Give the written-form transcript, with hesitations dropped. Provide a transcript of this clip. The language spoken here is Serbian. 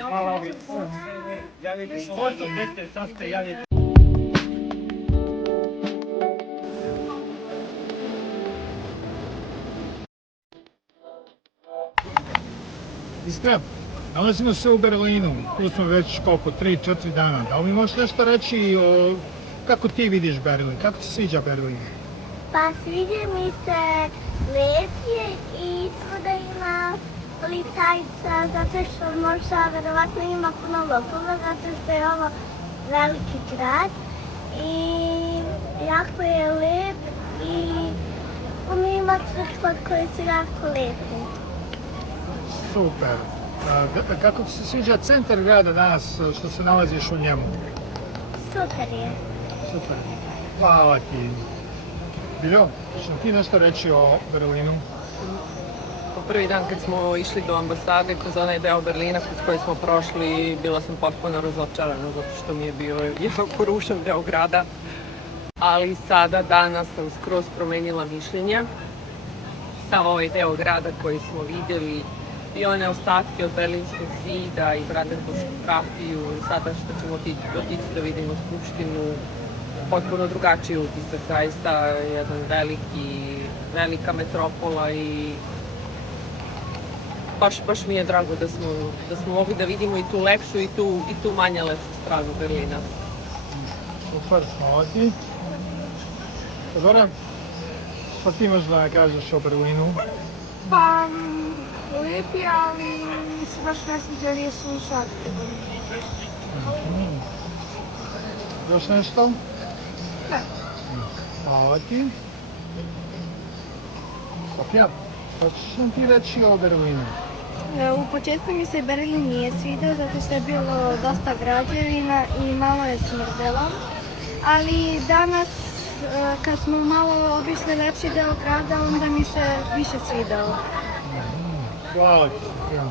Hvala vam. Javite se, sad ste javite. Iskra, nalazimo se u Berlinu, tu smo već koliko, 3-4 dana. Da li mi možeš nešto reći o kako ti vidiš Berlin, kako ti sviđa Berlin? Pa sviđa mi se, lep je i svuda ima policajca, zato što možda verovatno ima puno lopova, zato što je ovo veliki grad i jako je lep i puno ima crkva koje su jako lepe. Super. Kako ti se sviđa centar grada danas, što se nalaziš u njemu? Super je. Super. Hvala ti. Biljo, što ti nešto reći o Berlinu? Po prvi dan kad smo išli do ambasade, kroz onaj deo Berlina kroz koji smo prošli, bila sam potpuno razočarana zato što mi je bio jako rušan deo grada. Ali sada, danas sam skroz promenila mišljenje. Sav ovaj deo grada koji smo vidjeli i one ostatke od Berlinskog zida i Brandenburšku trafiju i sada što ćemo otići da vidimo Skupštinu, potpuno drugačiji utisak, zaista jedan velika metropola i baš mi je drago da smo mogli da vidimo i tu lepšu i tu manje lepšu stranu Berlina. Super, hvala ti. Zoran, što ti imaš da kažeš o Berlinu? Pa, lep je, ali mi se baš ne sviđa jer je sunčan. Još nešto? Ne. Hvala ti. Sofija, što ćeš nam ti reći o Berlinu? U početku mi se Berlin nije svidao zato što je bilo dosta građevina i malo je smrdelo. Ali danas, kad smo malo obišli lepši deo grada, onda mi se više svidao. Hvala ti, Sofija.